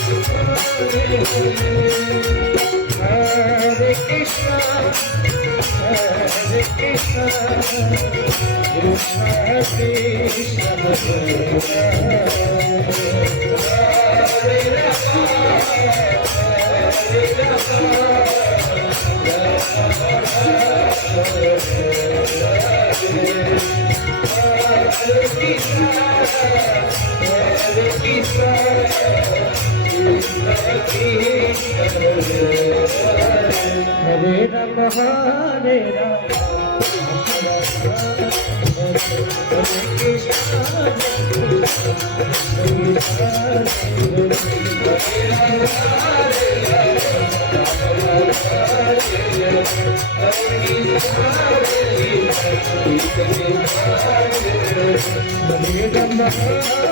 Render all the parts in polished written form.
Hare Krishna, Hare Krishna, Krishna Krishna, Hare Rama, Hare Rama, Hare Krishna, Krishna Krishna, Hare Hare Rama,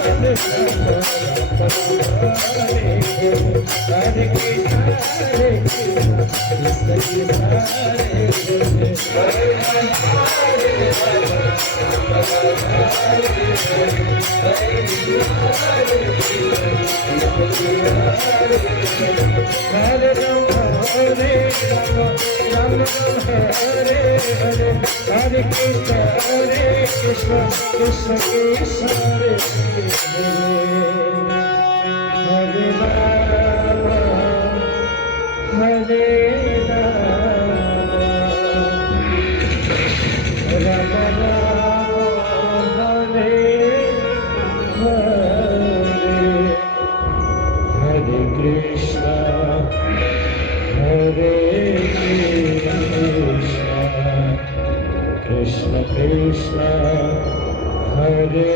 Hare Rama, Rama Rama, Hare Hare, Hare Krishna, Hare Krishna, Krishna Krishna, Hare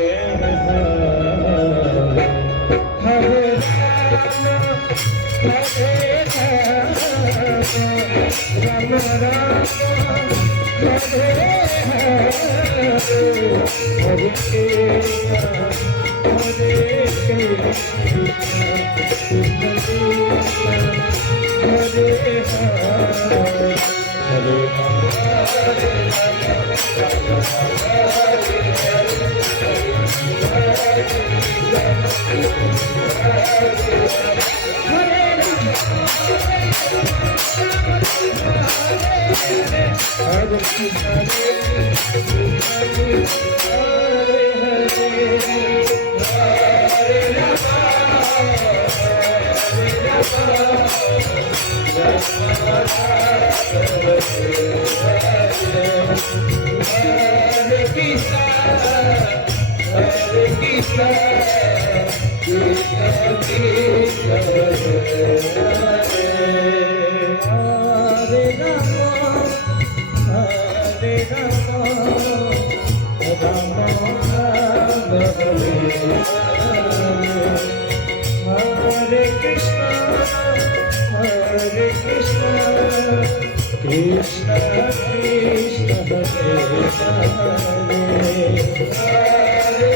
Hare, Hare Rama, Hare Rama, Rama Rama, Hare Hare, Hare Krishna, Hare Krishna, Krishna Krishna, Hare Hare, Hare